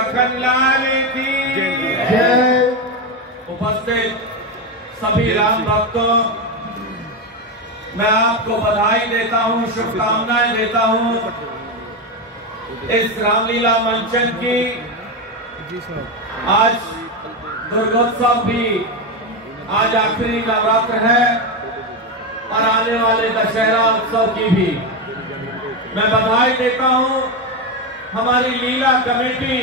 लखनलाल की जय। उपस्थित सभी राम भक्तों, मैं आपको बधाई देता हूं, शुभकामनाएं देता हूं। इस रामलीला मंचन की आज दुर्गोत्सव भी, आज आखिरी नवरात्र है और आने वाले दशहरा उत्सव की भी मैं बधाई देता हूं। हमारी लीला कमेटी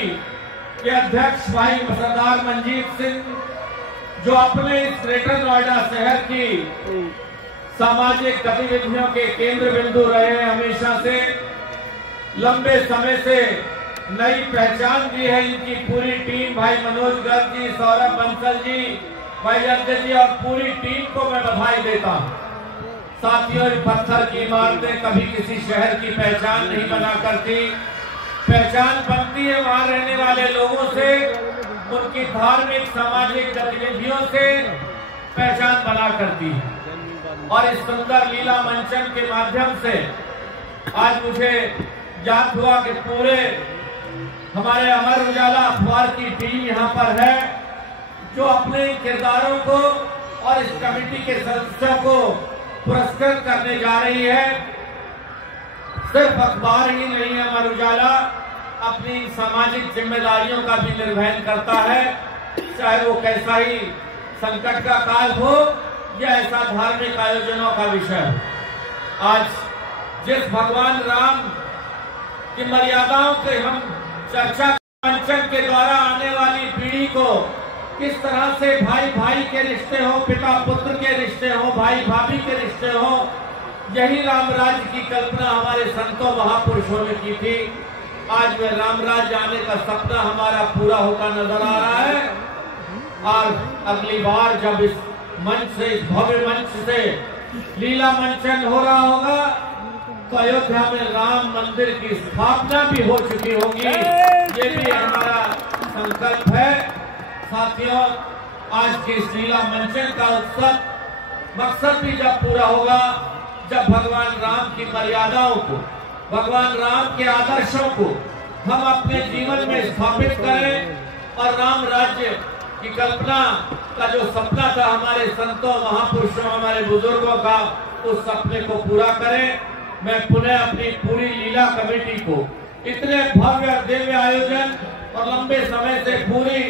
के अध्यक्ष भाई सरदार मंजीत सिंह, जो अपने इस ग्रेटर नोएडा शहर की सामाजिक गतिविधियों के केंद्र बिंदु रहे हैं, हमेशा से लंबे समय से नई पहचान दी है इनकी पूरी टीम, भाई मनोज गर्ग जी, सौरभ बंसल जी, भाई अजय जी और पूरी टीम को मैं बधाई देता हूं। साथियों, पत्थर की इमारतें कभी किसी शहर की पहचान नहीं बना करती, पहचान बनती है वहां रहने वाले लोगों से, उनकी धार्मिक सामाजिक गतिविधियों से पहचान बना करती है। और इस सुंदर लीला मंचन के माध्यम से आज मुझे याद हुआ कि पूरे हमारे अमर उजाला अखबार की टीम यहाँ पर है, जो अपने किरदारों को और इस कमेटी के सदस्यों को पुरस्कृत करने जा रही है। सिर्फ अखबार ही नहीं है, अमर उजाला अपनी सामाजिक जिम्मेदारियों का भी निर्वहन करता है, चाहे वो कैसा ही संकट का काल हो या ऐसा धार्मिक आयोजनों का विषय हो। आज जिस भगवान राम की मर्यादाओं के हम चर्चा मंचन के द्वारा आने वाली पीढ़ी को किस तरह से भाई भाई के रिश्ते हो, पिता पुत्र के रिश्ते हो, भाई भाभी के रिश्ते हो, यही राम राज्य की कल्पना हमारे संतों महापुरुषों ने की थी। आज में राम राज्य आने का सपना हमारा पूरा होता नजर आ रहा है। और अगली बार जब इस मंच से, इस भव्य मंच से लीला मंचन हो रहा होगा, तो अयोध्या में राम मंदिर की स्थापना भी हो चुकी होगी, ये भी हमारा संकल्प है। साथियों, आज के इस लीला मंचन का उत्सव मकसद भी जब पूरा होगा, जब भगवान राम की मर्यादाओं को, भगवान राम के आदर्शों को हम अपने जीवन में स्थापित करें और राम राज्य की कल्पना का जो सपना था हमारे संतों महापुरुषों, हमारे बुजुर्गों का, उस सपने को पूरा करें। मैं पुनः अपनी पूरी लीला कमेटी को इतने भव्य और दिव्य आयोजन और लंबे समय से पूरी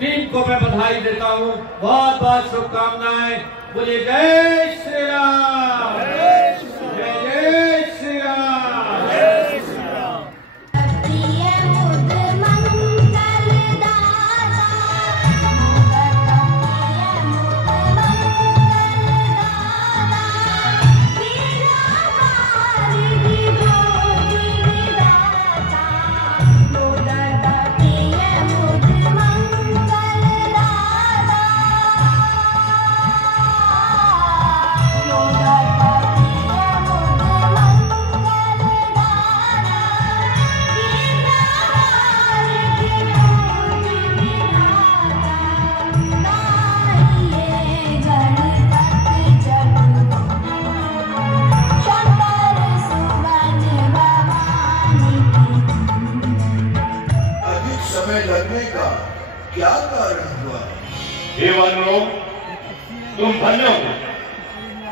टीम को मैं बधाई देता हूँ। बहुत बहुत शुभकामनाएं। बोलिए जय श्री राम, जय जय श्री राम, जय श्री राम। लगने का क्या कारण हुआ? हे वानरों, तुम धन्य हो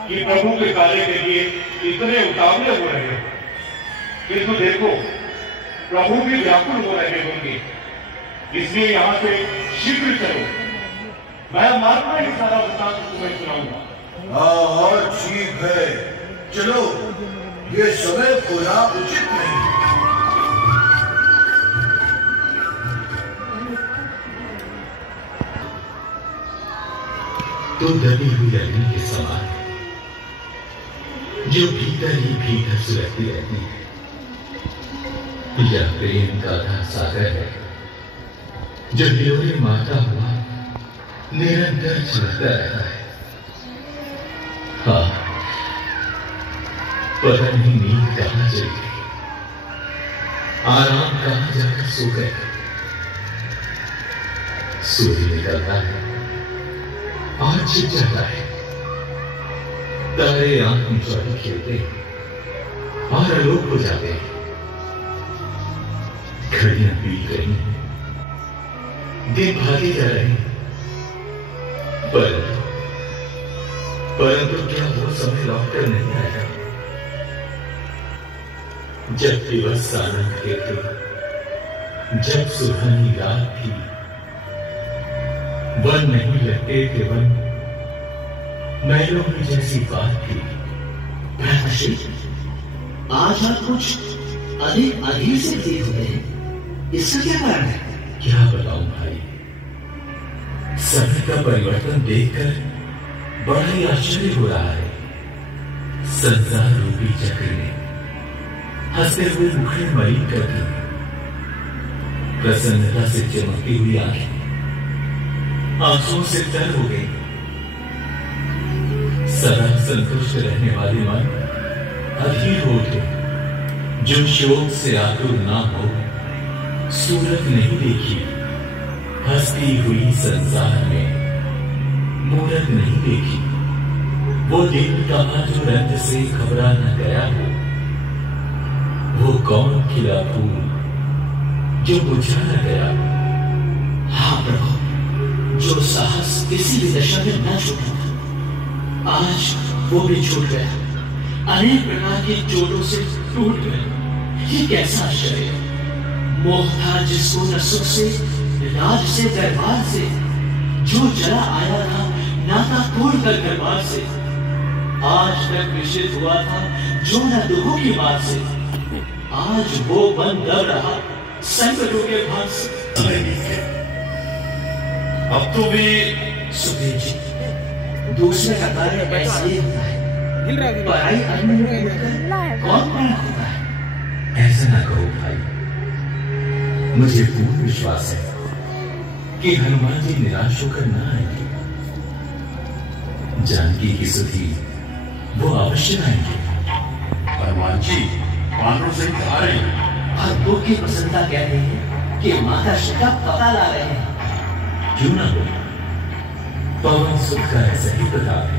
कि प्रभु के कार्य के लिए इतने उतावले हो रहे हो, किंतु देखो प्रभु भी व्याकुल हो रहे होंगे, इसलिए यहाँ से शीघ्र चलो। मैं मारना ही सारा वृत्तांत तुम्हें सुनाऊंगा। हाँ, और ठीक है, चलो, ये समय पूरा उचित नहीं। तो दबी हुई अग्नि के समान जो भीतर ही भीतर सुलगती रहती है, यह प्रेम का था सागर है जो ड्योरे मारता हुआ निरंतर चलता रहता है। हाँ, पता नहीं नींद कहां चली गई, आराम कहां जाकर सो गए। सूर्य निकलता है और छिप जाता है, तारे आंख मिचौड़ी खेलते हैं और आलोक हो जाते हैं। घड़ियां बीत रही हैं दिन भागे जा रहे, परंतु क्या वो समय लौटकर नहीं आया जब दिवस आनंद के थे, जब सुहानी रात थी, वन नहीं लगते थे वन, महलों में जैसी बात थी। आज आप कुछ अधिक अधीर से देख होते हैं, इसका क्या कारण है? क्या बताऊं भाई, समय का परिवर्तन देखकर बड़ा ही आश्चर्य हो रहा है। संसार रूपी चक्र ने हंसते हुए मुखड़े मलिन कर दी, प्रसन्नता से चमकती हुई आंखें आंसुओं से तर हो गई। सदा संतुष्ट रहने वाले मन अधीर हो उठे, जो शोक से आतुर ना हो, सूरत नहीं देखी, हंसती हुई संसार में मूरत नहीं देखी। वो दिन कहा जो रंग से घबरा न गया हो, वो कौन खिला फूल जो बुझा न गया। हाँ प्रभु, जो साहस किसी भी दशा में न छूटा था, आज वो भी छूट गया, अनेक प्रकार की चोटों से टूट गया। ये कैसा आश्चर्य है! मोह था जिसको न सुख से, राज से, दरबार से, जो चला आया था नाता तोड़कर दरबार से, आज तक निश्चित हुआ था जो न दुखों की बात से, आज वो बन दब रहा संकटों के भाग से। अब तो भी सुखदेव जी, दूसरे का कार्य ऐसे ही होता है, पराई आदमी कौन बड़ा होता है? ऐसा ना कहो भाई, मुझे पूर्ण विश्वास है कि हनुमान जी निराश होकर ना आएंगे। जानकी की सुधि वो अवश्य आएंगे। हनुमान जी वानरों से आ रहे हैं और दुख की प्रसन्नता कह रही है कि माता श्री का पता ला रहे हैं। क्यों ना हो, पवन सुख का ऐसा ही प्रताप है।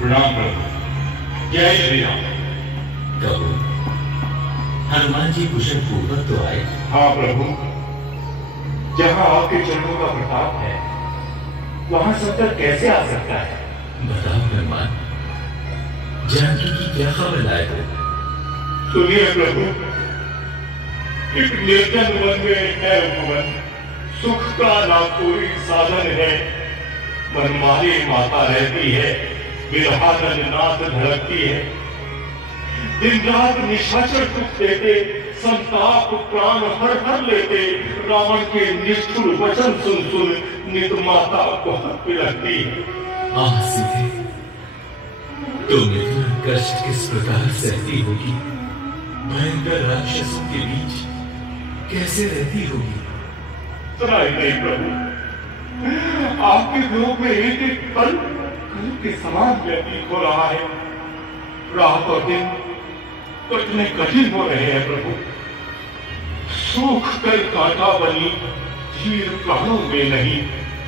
प्रणाम प्रभु, जय श्री राम। कहो, हनुमान जी कुशल पूर्वक तो आए? हाँ प्रभु, जहाँ आपके चरणों का प्रताप है, वहां संकट कैसे आ सकता है? बताओ हनुमान, जानकी की क्या खबर लाए हो? सुनिए प्रभु, एक निर्जन वन में है उपवन, सुख का ना कोई साधन है, मनमानी माता रहती है, विरहानंद नाथ धड़कती है, दिन रात निशाचर दुख देते, संताप प्राण हर हर लेते, रावण के निष्ठुर वचन सुन सुन नित माता बहुत पिलकती है। सीधे तुम इतना कष्ट किस प्रकार सहती होगी? भयंकर राक्षसों के बीच कैसे रहती होगी? सुना ही नहीं प्रभु, आपके वियोग में एक एक पल के समान व्यतीत हो रहा है। रात और दिन कटने कठिन हो रहे हैं प्रभु। सूख कर कांटा बनी चीर प्राणों में नहीं,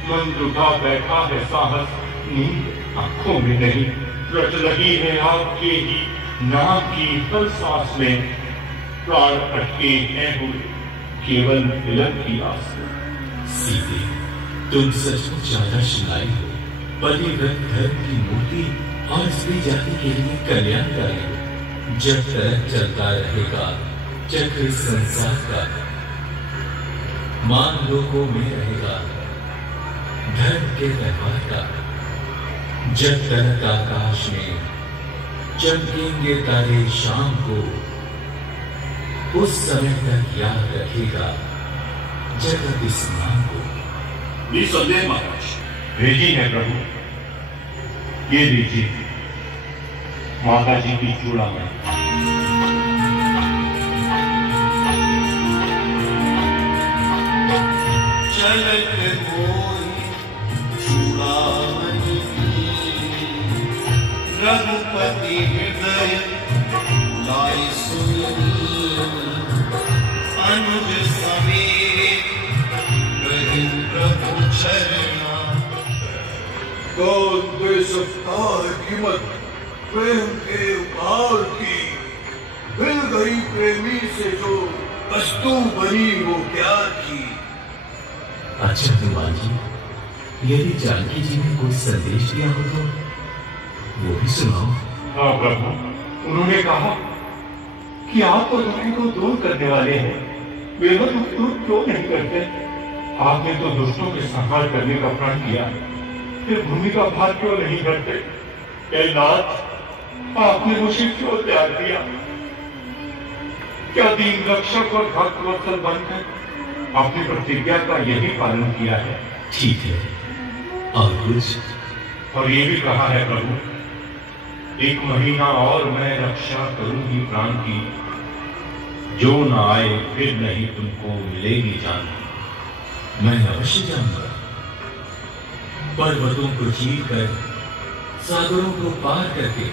मन रुझा बैठा है साहस नींद आंखों में नहीं, रट लगी है आपके ही नाम की हर सांस में, प्राण अटके हैं हुए केवल मिलन की आस में। सीधे तुम सचमुच ज्यादा शिलाई हो, पतिव्रत धर्म की मूर्ति और स्त्री जाति के लिए कल्याणकारी हो। जब तक चलता रहेगा चक्र संसार का, मान लोगों में रहेगा धर्म के व्यवहार का। जब तक आकाश में चमकेंगे तारे शाम को, उस समय तक याद रखेगा जगत इस नाम को। निसंदेह महाराज, भेजी है प्रभु, ये लीजिए माता जी की चूड़ामणि। चलत कोई चूड़ामणि रघुपति हृदय लाई सुनी, अनुज समेत गहि प्रभु चरणा। कौन दे सकता है कीमत प्रेम के उपहार की? मिल गई प्रेमी से जो वस्तु बनी वो क्या थी? अच्छा हनुमान जी, यदि जानकी जी ने कोई संदेश दिया हो तो वो भी सुनाओ। हाँ प्रभु, उन्होंने कहा कि आप तो दुखी को दूर करने वाले हैं, मेरा दुख दूर क्यों नहीं करते? आपने तो दुष्टों के संहार करने का प्रण किया, फिर भूमि का भार क्यों नहीं करते? हे नाथ, आपने मुझे क्यों त्याग दिया? क्या दीन रक्षक और भक्त वत्सल बनकर आपने प्रतिज्ञा का यही पालन किया है? ठीक है, और कुछ? और ये भी कहा है प्रभु, 1 महीना और मैं रक्षा करूंगी प्राण की, जो न आए फिर नहीं तुमको मिलेगी जान। मैं अवश्य जाऊंगा। पर्वतों को चीर कर, सागरों को पार करके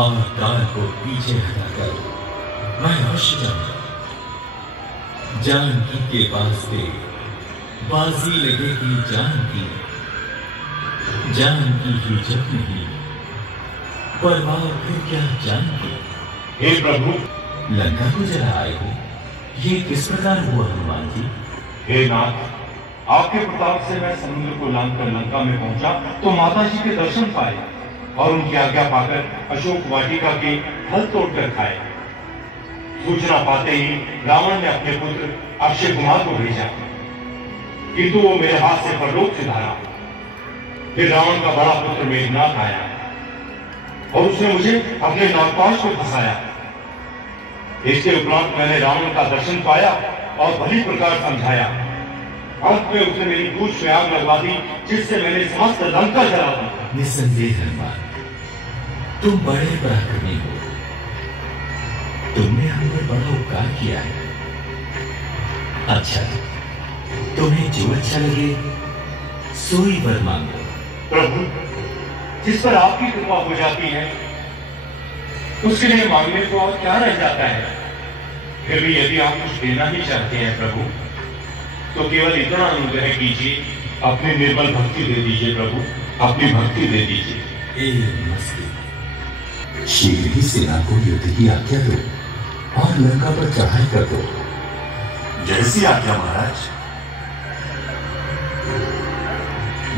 और काल को पीछे हटाकर मैं अवश्य जाऊंगा। जानकी के वास्ते बाजी लगेगी जानकी ही जब नहीं, परवाह फिर क्या जानकी। हे प्रभु, लंका को जला आए हो, ये किस प्रकार हुआ हनुमान जी? हे नाथ, आपके प्रताप से मैं समुद्र को लांघकर लंका में पहुंचा तो माता जी के दर्शन पाए और उनकी आज्ञा पाकर अशोक वाटिका के फल तोड़कर खाए। सूचना पाते ही रावण ने अपने पुत्र अक्षय कुमार को भेजा, किंतु वो मेरे हाथ से परलोक सिधारा। फिर रावण का बड़ा पुत्र मेघनाथ आया और उसने मुझे अपने नागपाश को फंसाया। इसके उपरांत मैंने रावण का दर्शन पाया और भली प्रकार समझाया। अंत में उसने मेरी पूंछ में आग लगवा दी, जिससे मैंने समस्त लंका जला दी। निसंदेह हनुमान, तुम बड़े पराक्रमी हो। तुमने हमें बड़ा उपकार किया है। अच्छा, तुम्हें जो अच्छा लगे सोई वर मांगो। प्रभु, जिस पर आपकी कृपा हो जाती है उसके लिए मांगने को और क्या रह जाता है? फिर भी यदि आप कुछ देना ही चाहते हैं प्रभु, तो केवल इतना अनुग्रह कीजिए, अपनी निर्मल भक्ति दे दीजिए प्रभु, अपनी भक्ति दे दीजिए। शीघ्र ही सेना को युद्ध की आज्ञा दो और लंका पर चढ़ाई कर दो। जैसी आज्ञा महाराज।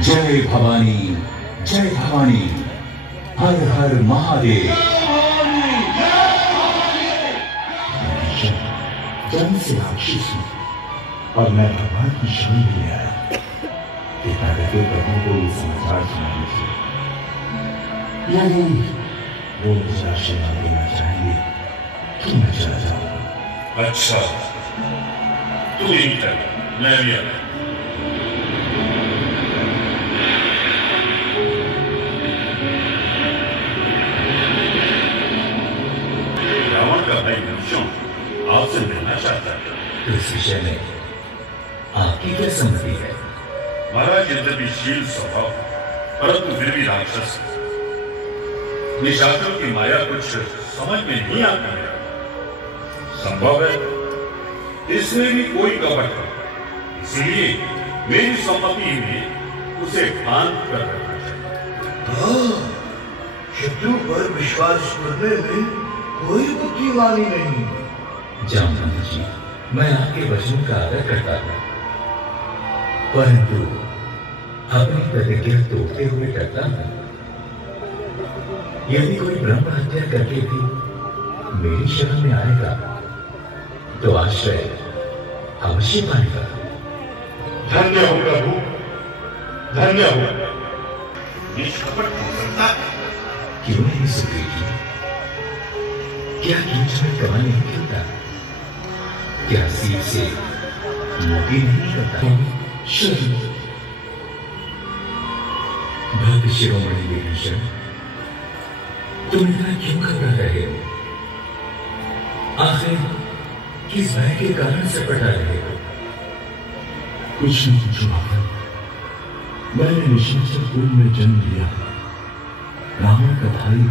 जय भवानी, जय भवानी, हर हर महादेव। जन्म से राक्षस हूं और मैं भगवान की शरण में आया। कृपा करके प्रभु को ये समाचार सुना दीजिए। यदि वो मुझे आशीर्वाद देना चाहेंगे तो मैं चला जाऊंगा। अच्छा, तू यही कर, मैं भी आता। रावण का भाई विभीषण आपसे मिलना चाहता है। इस विषय में आपकी क्या सम्मति है? महाराज यद्यपि शील स्वभाव, परंतु फिर भी राक्षस। निशाचरों की माया कुछ समझ में नहीं आती है। संभव है इसमें भी कोई कपट हो, इसलिए मेरी सम्मति में उसे शांत कर रखना चाहिए। शत्रु पर विश्वास करने में कोई बुद्धिमानी नहीं। जामवंत जी, मैं आपके वचनों का आदर करता हूं, परंतु अपनी प्रतिज्ञा तोड़ते हुए डरता हूं। यदि कोई ब्रह्म हत्या करके भी मेरी शरण में आएगा तो आश्रय अवश्य पाएगा। धन्य हो प्रभु, धन्य हो। निष्कपट हो सकता है। क्यों नहीं सुधरेगी? क्या कीच में कमा नहीं करता? क्या सीट से मोटी नहीं करता? भक्त शिरोमणि विभीषण, तुम इतना क्यों घबरा रहे हो? आखिर किस भय के कारण से पटा रहे हो? कुछ नहीं छुपाकर मैंने निशाचर कुल में जन्म लिया। रावण का भाई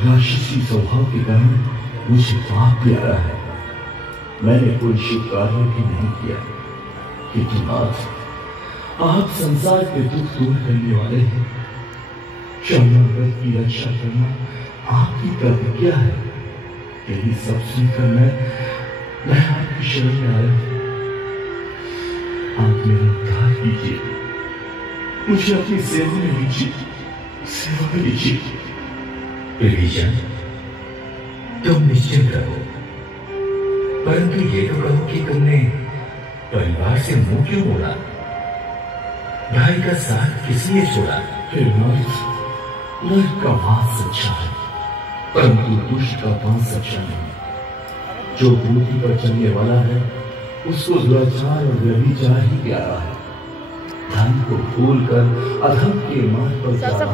राक्षसी स्वभाव के कारण मुझे पाप प्यारा है। मैंने कोई शुभ कार्य भी नहीं किया, किंतु नाथ, आप संसार के दुख दूर करने वाले हैं। शरणागत की रक्षा करना आपकी प्रतिज्ञा है। यही सब सुनकर मैं आपकी शरण में आया। आप मेरा उद्धार कीजिए, मुझे अपनी सेवा में लीजिए, सेवा में लीजिए। विभीषण, तुम निश्चिंत रहो, परंतु ये तो कहो कि तुमने परिवार से मुंह क्यों मोड़ा? भाई का साथ किस लिए छोड़ा? नर का बात सच्चा है, परंतु दुष्ट का बात सच्चा नहीं। जो बूटी पर चलने वाला है उसको दुराचार और व्यभिचार ही प्यारा है। धन को भूल कर अधम के मार्ग पर जाना,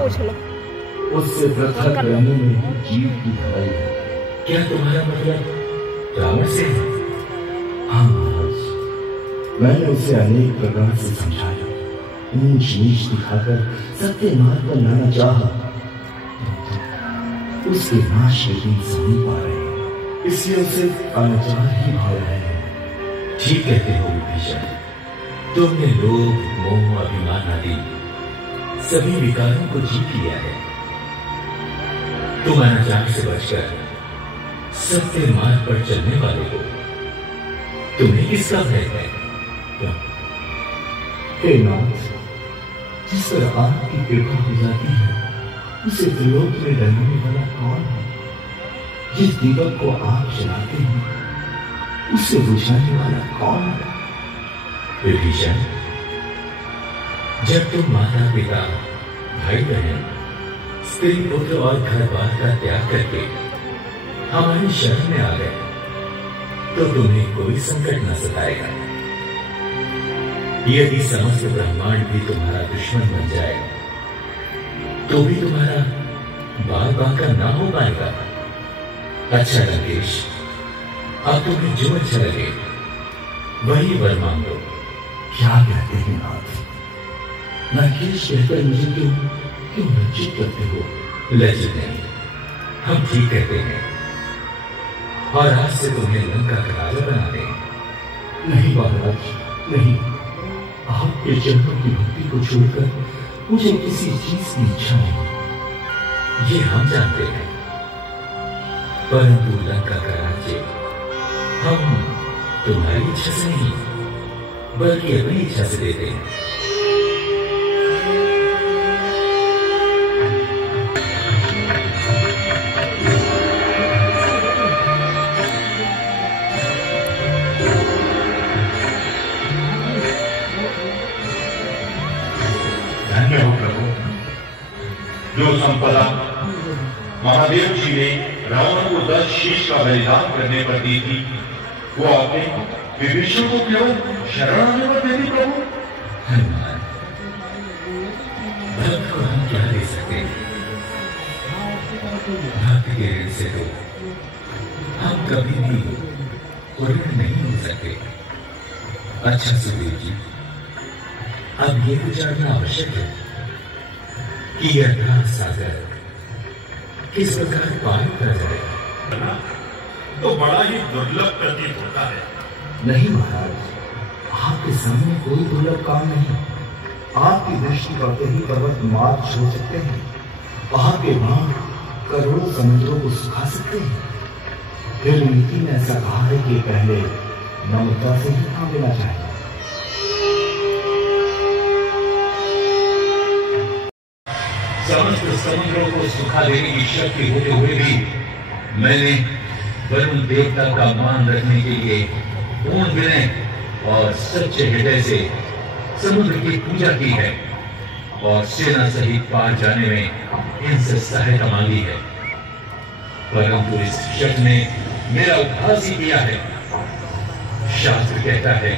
उससे पृथक रहने में ही जीव की भलाई है। क्या तुम्हारा मतलब रावण से है? हाँ महाराज, मैंने उसे अनेक प्रकार से समझाया, ऊंच नीच दिखाकर सत्य मार्ग पर लाना चाहा, उसके नाश के दिन समीप आ रहे हैं, इसलिए उसे अनाचार ही भाव रहे हैं। ठीक कहते हो विभीषण, तुमने लोभ, मोह, अभिमान आदि सभी विकारों को जीत लिया है। तुम अनाचार से बचकर सत्य मार्ग पर चलने वाले हो। तुम्हें किसका भय है? हे नाथ, जिस पर आपकी कृपा हो जाती है उसे त्रिलोक में डरने वाला कौन है? जिस दीपक को आप जलाते हैं उसे बुझाने वाला कौन है? विभीषण, जब तुम माता पिता, भाई बहन, स्त्री पुत्र और घर बार का त्याग करके हमारी शरण में आ गए तो तुम्हें कोई संकट न सताएगा। यदि समस्त ब्रह्मांड भी तुम्हारा दुश्मन बन जाए तो भी तुम्हारा बाल बांका ना हो पाएगा। अच्छा लंकेश, अब तुम्हें जो अच्छा लगे वही वर मांग लो। क्या कहते हैं नाथ? लंकेश कहकर मुझे क्यों लज्जित करते हो? लज्जित नहीं, हम ठीक कहते हैं, और आज से तुम्हें लंका का राजा बना दें। नहीं महाराज, नहीं। आपके चरणों की भक्ति को छोड़कर मुझे किसी चीज की इच्छा नहीं। ये हम जानते हैं, परंतु लंका का राज्य हम तुम्हारी इच्छा से नहीं बल्कि अपनी इच्छा से देते हैं। धन्य हो प्रभु, जो संपदा महादेव जी ने रावण को 10 शीश का बलिदान करने पर दी थी, वो आपने विभीषण को केवल शरण आने पर दे दी प्रभु। हनुमान, भक्त को हम क्या दे सकते हैं? भक्त के ऋण से तो हम कभी भी ऋण नहीं हो सकते। अच्छा सुखदेव जी, अब ये तो जानना आवश्यक है कि यह अथाह सागर किस प्रकार पार करा जाएगा? तो बड़ा ही दुर्लभ प्रतीत होता है। नहीं महाराज, आपके सामने कोई दुर्लभ काम नहीं। आपकी दृष्टि करते ही पर्वत मार्ग छोड़ सकते हैं, आपके बाण करोड़ों समुद्रों को सुखा सकते हैं। फिर नीति ने ऐसा कहा है कि पहले नम्रता से ही काम लेना चाहिए। समस्त समुद्रों को सुखा देने की शक्ति होते हुए भी मैंने वरुण देवता का मान रखने के लिए पूर्ण विनय और सच्चे हृदय से समुद्र की पूजा की है और सेना सहित पार जाने में इनसे सहायता मांगी है, परंतु इस शख्स ने मेरा उपहास ही किया है। शास्त्र कहता है,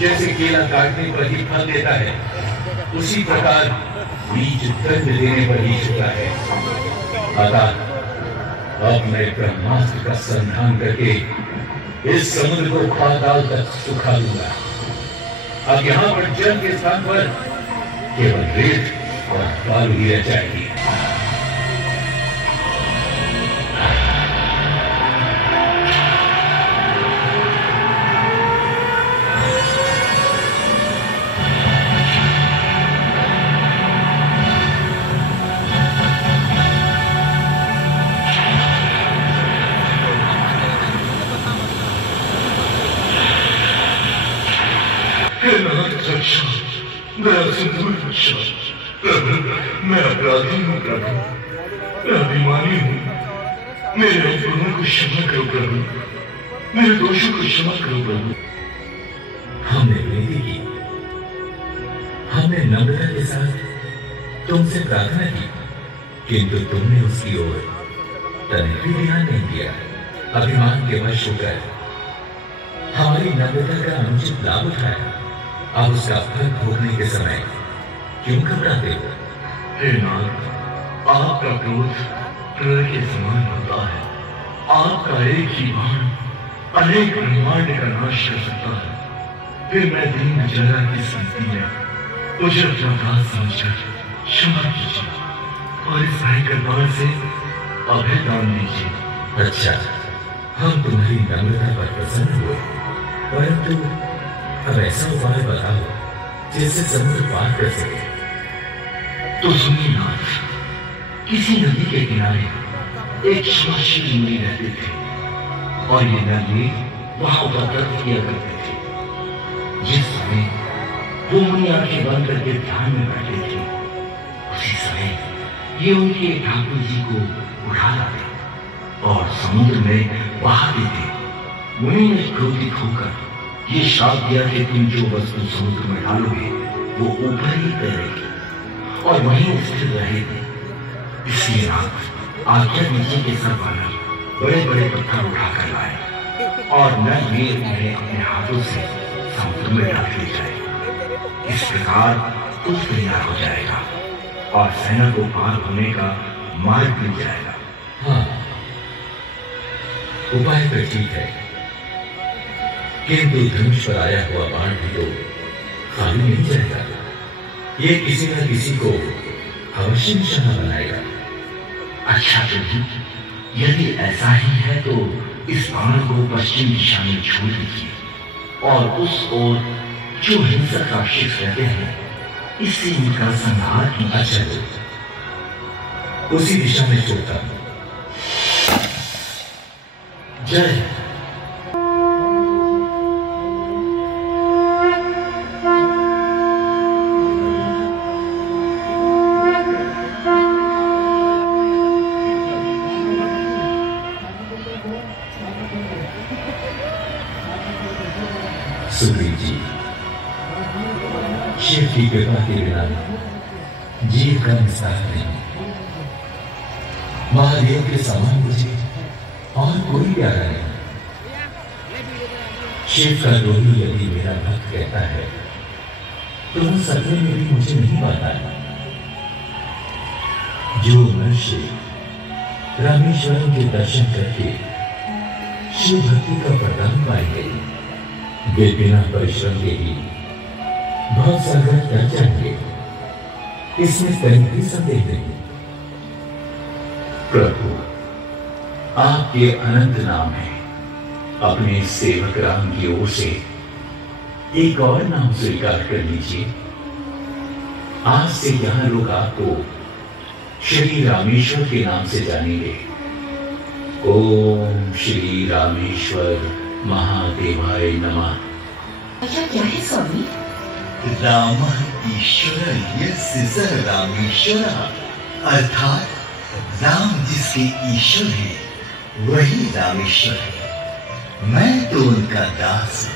जैसे केला काटने पर ही फल देता है, उसी प्रकार बीज दंड देने पर ही चुका है। अतः अब मैं ब्रह्मास्त्र का संधान करके इस समुद्र को पाताल तक सुखा दूंगा। अब यहां पर जल के स्थान पर केवल रेत और बालू ही रह जाएगी। दया सिंधु बख्शो। प्रभु, मैं अपराधी हूँ प्रभु, मैं अभिमानी हूँ। मेरे अपराधों को क्षमा करो प्रभु, मेरे दोषों को क्षमा करो प्रभु। हमने विनती की, हमने नम्रता के साथ तुमसे प्रार्थना की, किंतु तुमने उसकी ओर तनिक भी ध्यान नहीं दिया। अभिमान के वश होकर हमारी नम्रता का अनुचित लाभ उठाया। अब उसका फल भोगने के समय क्यों घबराते हो? हे नाथ, आपका क्रोध प्रलय के समान होता है। आपका एक ही बाण अनेक ब्रह्मांड का नाश कर सकता है। फिर मैं दीन जरा की स्थिति में मुझे अपना दास समझकर क्षमा कीजिए और इस भयंकर बाण से अभय दान दीजिए। अच्छा, हम तुम्हारी नम्रता पर प्रसन्न हुए, परंतु अब ऐसा उपाय बताओ जिससे समुद्र पार कर सके। तो सुनिए नाथ, किसी नदी के किनारे एक क्षमाशील मुनि रहते थे और ये नदी वहां व्रत किया करते थे। जिस समय वो मुनि आंखें बंद करके ध्यान में बैठे थे, उसी समय ये उनके ठाकुर जी को उठा लाते और समुद्र में बहा देते। मुनि ने क्रोधित होकर ये श्राप दिया कि तुम जो वस्तु समुद्र में डालोगे वो ऊपर ही तैरेगी और वहीं स्थिर रहेगी। इसलिए नाथ आज्ञा दीजिए कि सब वानर बड़े बड़े पत्थर उठाकर लाए और न ये उन्हें अपने हाथों से समुद्र में डाल दिए जाए। इस प्रकार पुल तैयार हो जाएगा और सेना को पार होने का मार्ग मिल जाएगा। हाँ, उपाय तो ठीक है, किंतु धनुष पर आया हुआ बाण भी तो खाली नहीं जाएगा। ये किसी न किसी को अवश्य निशाना बनाएगा। अच्छा प्रभु, यदि ऐसा ही है तो इस बाण को पश्चिम दिशा में छोड़ दीजिए और उस ओर जो हिंसक राक्षस रहते हैं इससे इनका संहार कीजिए। अच्छा तो उसी दिशा में छोड़ता हूं। जय। सुग्रीव जी, शिव की कृपा के बिना जीव का निस्तार नहीं। महादेव के समान मुझे और कोई प्यारा नहीं। शिव का दोही यदि मेरा भक्त कहता है तो वो सपने में भी मुझे नहीं पाता है। जो मनुष्य रामेश्वरम के दर्शन करके शिव भक्ति का वरदान पाएंगे वे बिना परिश्रम के ही बहुत संघर्ष कर जाएंगे, इसमें कहीं भी संदेह नहीं। प्रभु, आपके अनंत नाम है, अपने सेवक राम की ओर से एक और नाम स्वीकार कर लीजिए। आज से यहां लोग आपको श्री रामेश्वर के नाम से जानेंगे। ओम श्री रामेश्वर महादेवाय नमः। अच्छा, क्या है स्वामी? राम ईश्वर यस्य स रामेश्वर, अर्थात राम जिसके ईश्वर है वही रामेश्वर है। मैं तो उनका दास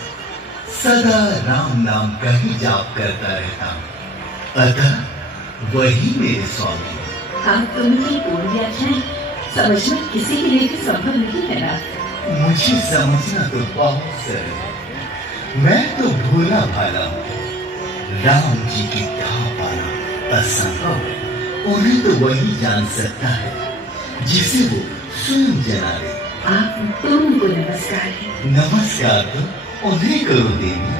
सदा राम नाम का ही जाप करता रहता हूँ, अतः वही मेरे स्वामी। आप दोनों की पूर्ण व्याख्याएं समझना किसी के लिए भी संभव नहीं है ना? मुझे समझना तो बहुत सरल है। मैं तो भोला भाला हूँ। राम जी की कहा पाना असंभव है। उन्हें तो वही जान सकता है जिसे वो स्वयं जना दे। आप दोनों को नमस्कार है। नमस्कार तो उन्हें करो देवी।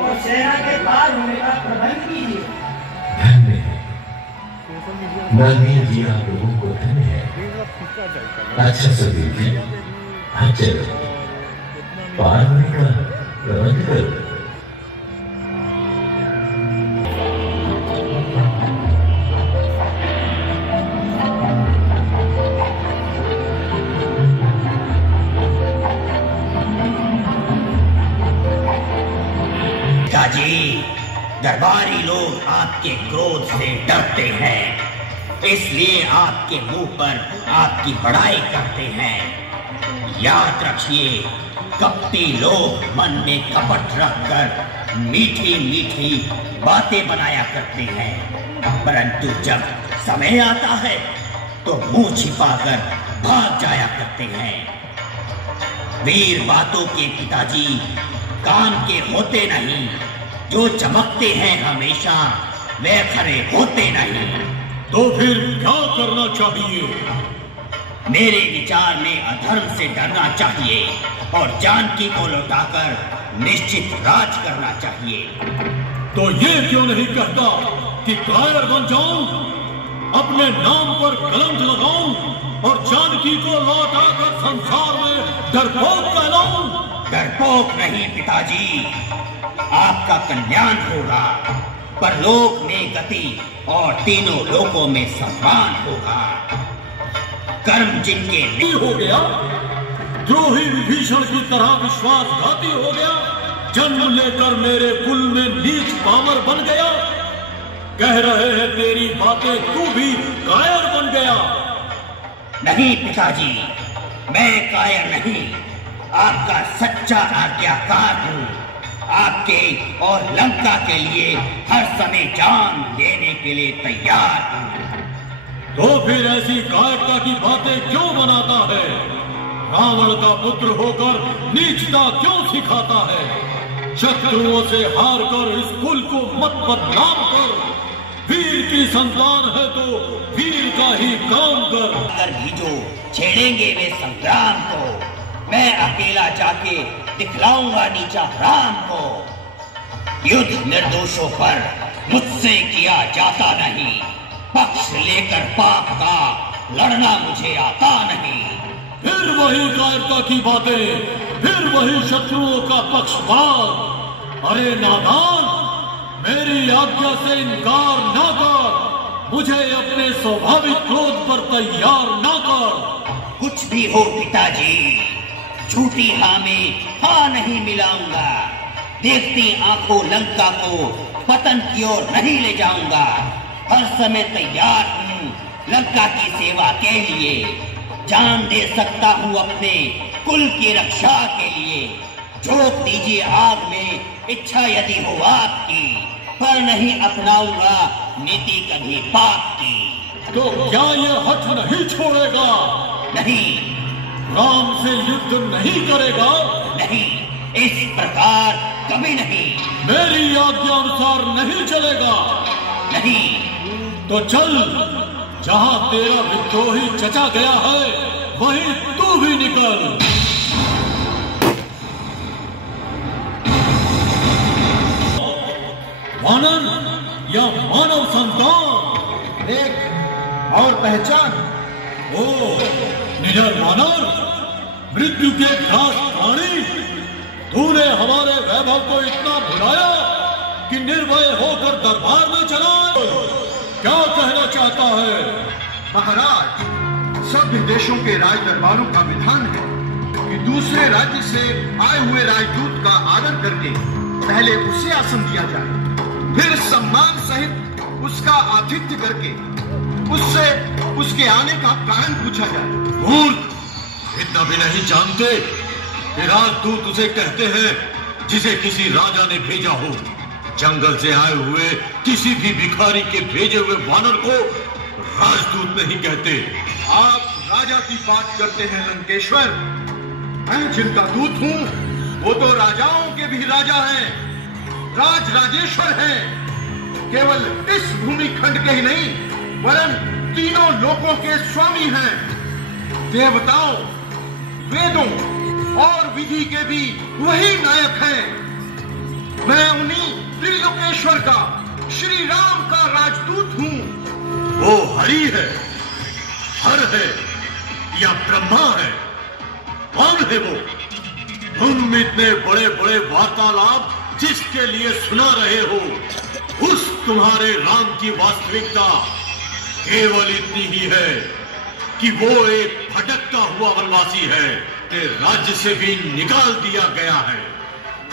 और सेना के पार होने का प्रबंध कीजिए। धन्य है नरमेल जी, आप लोगों को धन्य है। अच्छा सुग्रीव जी, आप चलो पार होने का प्रबंध करो। दरबारी लोग आपके क्रोध से डरते हैं, इसलिए आपके मुंह पर आपकी बड़ाई करते हैं। याद रखिए, कपटी लोग मन में कपट रखकर मीठी मीठी बातें बनाया करते हैं, परंतु जब समय आता है तो मुंह छिपाकर भाग जाया करते हैं। वीर बातों के पिताजी काम के होते नहीं, जो चमकते हैं हमेशा वे खरे होते नहीं। तो फिर क्या करना चाहिए? मेरे विचार में अधर्म से डरना चाहिए और जानकी को लौटाकर निश्चित राज करना चाहिए। तो ये क्यों नहीं कहता कि कायर बन जाऊं, अपने नाम पर कलंक लगाऊं और जानकी को लौटाकर संसार में डरपोक कहलाऊं? डरपोक नहीं पिताजी, आपका कल्याण होगा, परलोक में गति और तीनों लोकों में सम्मान होगा। कर्म जिनके नहीं हो गया, द्रोही विभीषण की तरह विश्वासघाती हो गया, जन्म लेकर मेरे कुल में नीच पामर बन गया। कह रहे हैं तेरी बातें, तू भी कायर बन गया। नहीं पिताजी, मैं कायर नहीं, आपका सच्चा आज्ञाकार हूँ। आपके और लंका के लिए हर समय जान देने के लिए तैयार हूँ। तो फिर ऐसी कायरता की बातें क्यों बनाता है? रावण का पुत्र होकर नीचता क्यों सिखाता है? शत्रुओं से हार कर इस कुल को मत बदनाम कर। वीर की संतान है तो वीर का ही काम कर। अगर भी जो छेड़ेंगे वे संग्राम को, मैं अकेला जाके दिखलाऊंगा नीचा राम को। युद्ध निर्दोषों पर मुझसे किया जाता नहीं, पक्ष लेकर पाप का लड़ना मुझे आता नहीं। फिर वही कायरता की बातें, फिर वही शत्रुओं का पक्षपात। अरे नादान, मेरी आज्ञा से इनकार न कर, मुझे अपने स्वाभाविक क्रोध पर तैयार न कर। कुछ भी हो पिताजी, झूठी हाँ में हाँ नहीं मिलाऊंगा। देखती आंखों लंका को पतन की ओर नहीं ले जाऊंगा। हर समय तैयार हूँ लंका की सेवा के लिए, जान दे सकता हूँ अपने कुल की रक्षा के लिए। झोंक दीजिए आग में इच्छा यदि हो आपकी, पर नहीं अपनाऊंगा नीति कभी पाप की। तो क्या ये हठ नहीं छोड़ेगा? नहीं। राम से युद्ध नहीं करेगा? नहीं, इस प्रकार कभी नहीं। मेरी आज्ञा अनुसार नहीं चलेगा? नहीं। तो चल, जहां तेरा विद्रोही चचा गया है वहीं तू भी निकल। वानर या मानव संतान, देख और पहचान। ओ निडर वानर, मृत्यु के घास प्राणी, तूने हमारे वैभव को इतना भुलाया कि निर्भय होकर दरबार में चला। क्या कहना चाहता है? महाराज, सभ्य देशों के राज दरबारों का विधान है कि दूसरे राज्य से आए हुए राजदूत का आदर करके पहले उसे आसन दिया जाए, फिर सम्मान सहित उसका आतिथ्य करके उससे उसके आने का कारण पूछा जाए। मूर्ख, इतना भी नहीं जानते कि राजदूत उसे कहते हैं जिसे किसी राजा ने भेजा हो। जंगल से आए हुए किसी भी भिखारी के भेजे हुए वानर को राजदूत नहीं कहते। आप राजा की बात करते हैं लंकेश्वर। मैं जिनका दूत हूँ वो तो राजाओं के भी राजा हैं, राज राजेश्वर हैं। केवल इस भूमि खंड के ही नहीं वरन तीनों लोकों के स्वामी हैं। देवताओं, वेदों और विधि के भी वही नायक हैं। मैं उन्हीं त्रिलोकेश्वर का, श्री राम का राजदूत हूँ। वो हरि है, हर है या ब्रह्मा है? कौन है वो? तुम इतने बड़े बड़े वार्तालाप जिसके लिए सुना रहे हो, उस तुम्हारे राम की वास्तविकता केवल इतनी ही है कि वो एक भटकता हुआ वनवासी है, कि राज्य से भी निकाल दिया गया है।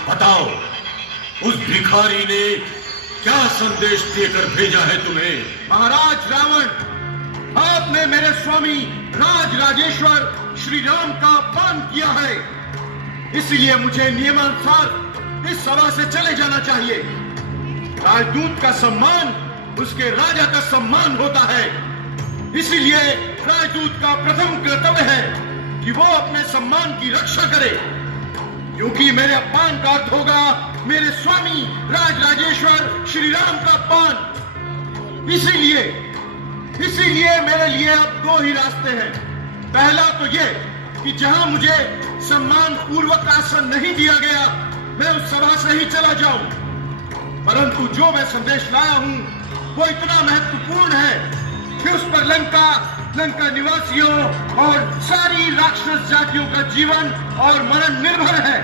बताओ, उस भिखारी ने क्या संदेश देकर भेजा है तुम्हें? महाराज रावण, आपने मेरे स्वामी राज राजेश्वर श्री राम का अपमान किया है, इसलिए मुझे नियमानुसार इस सभा से चले जाना चाहिए। राजदूत का सम्मान उसके राजा का सम्मान होता है, इसीलिए राजदूत का प्रथम कर्तव्य है कि वो अपने सम्मान की रक्षा करे, क्योंकि मेरे अपमान का अर्थ होगा मेरे स्वामी राज राजेश्वर श्री राम का अपमान। इसीलिए मेरे लिए अब दो ही रास्ते हैं। पहला तो ये कि जहां मुझे सम्मान पूर्वक आसन नहीं दिया गया, मैं उस सभा से ही चला जाऊं, परंतु जो मैं संदेश लाया हूं वो इतना महत्वपूर्ण है कि उस पर लंका निवासियों और सारी राक्षस जातियों का जीवन और मरण निर्भर है।